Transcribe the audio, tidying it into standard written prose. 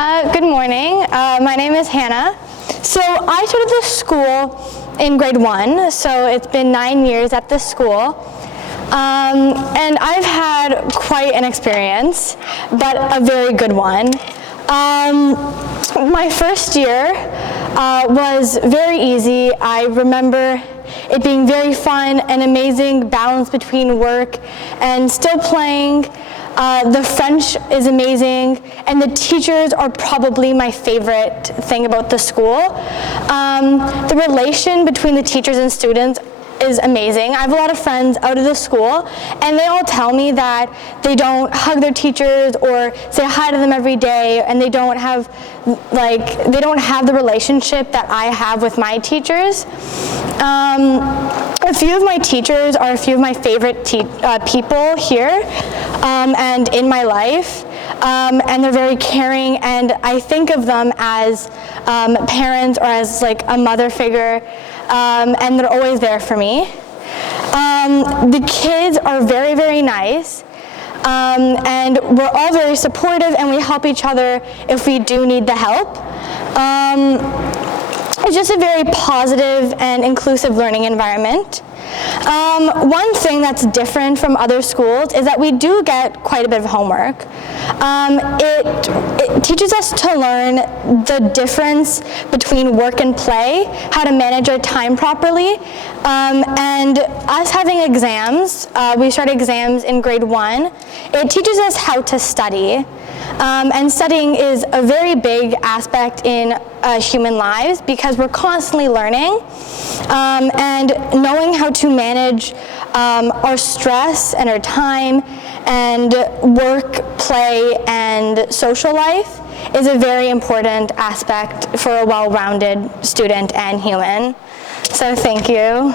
Good morning. My name is Hanna. So I started this school in grade 1, so it's been 9 years at this school. And I've had quite an experience, but a very good one. My first year was very easy. I remember it being very fun and amazing balance between work and still playing. The French is amazing, and the teachers are probably my favorite thing about the school. The relation between the teachers and students is amazing. I have a lot of friends out of the school, and they all tell me that they don't hug their teachers or say hi to them every day, and they don't have the relationship that I have with my teachers. A few of my teachers are a few of my favorite people here and in my life, and they're very caring, and I think of them as parents or as like a mother figure, and they're always there for me. The kids are very, very nice, and we're all very supportive, and we help each other if we do need the help. It's just a very positive and inclusive learning environment. One thing that's different from other schools is that we do get quite a bit of homework. It teaches us to learn the difference between work and play, how to manage our time properly, and us having exams. We start exams in grade 1. It teaches us how to study. And studying is a very big aspect in human lives because we're constantly learning, and knowing how to manage our stress and our time and work, play, and social life is a very important aspect for a well-rounded student and human. So thank you.